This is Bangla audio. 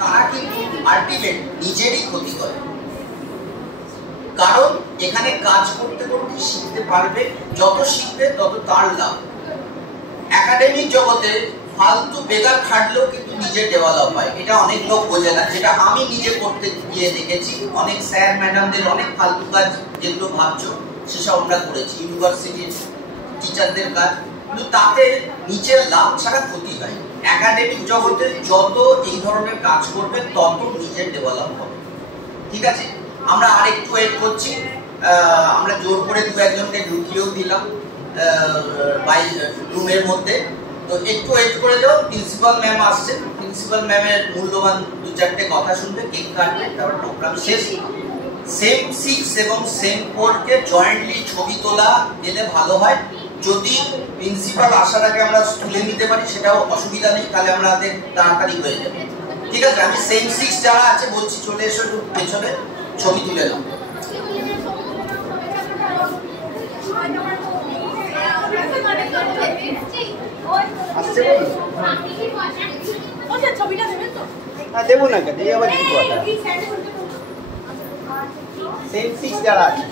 তারা কিন্তু আলটিমেট নিজেরই ক্ষতি করে, কারণ এখানে কাজ করতে করতে শিখতে পারবে, যত শিখবে তত তার লাভ। একাডেমিক জগতে ফালতু বেকার খাটলেও কিন্তু নিজে ডেভেলপ হয়, এটা অনেক লোক বোঝে না, যেটা আমি নিজে করতে গিয়ে দেখেছি। অনেক স্যার ম্যাডামদের অনেক ফালতু কাজ যেগুলো ভাবছো সেসব আমরা করেছি, ইউনিভার্সিটির টিচারদের কাজ, কিন্তু তাতে নিজের লাভ ছাড়া ক্ষতি হয়। একাডেমিক জগতে যত এই ধরনের কাজ করবে তত নিজের ডেভেলপ হবে। ঠিক আছে, আমরা আরেকটু ওয়েট করছি, আমরা জোর করে দু একজনকে ঢুকিয়েও দিলাম রুমের মধ্যে, তো একটু ওয়েট করে যাও। প্রিন্সিপাল ম্যাম আসছেন, প্রিন্সিপাল ম্যামের মূল্যবান দু চারটে কথা শুনবে, কেক কাটবে, তারপর প্রোগ্রাম শেষ। সেম 6 এবং সেম 4 কে জয়েন্টলি ছবি তোলা গেলে ভালো হয়। যদি প্রিন্সিপাল আসার আগে আমরা তুলে নিতে পারি সেটাও অসুবিধা নেই, তাহলে আমাদের তাড়াতাড়ি হয়ে যাবে। ঠিক আছে, আমি সেম 6 যারা আছে বলছি চলে এসো একটু পেছনে, ছবি তুলে নাও। দেবো না কেন, এই আবার কি কথা, সেম 6 যারা আছে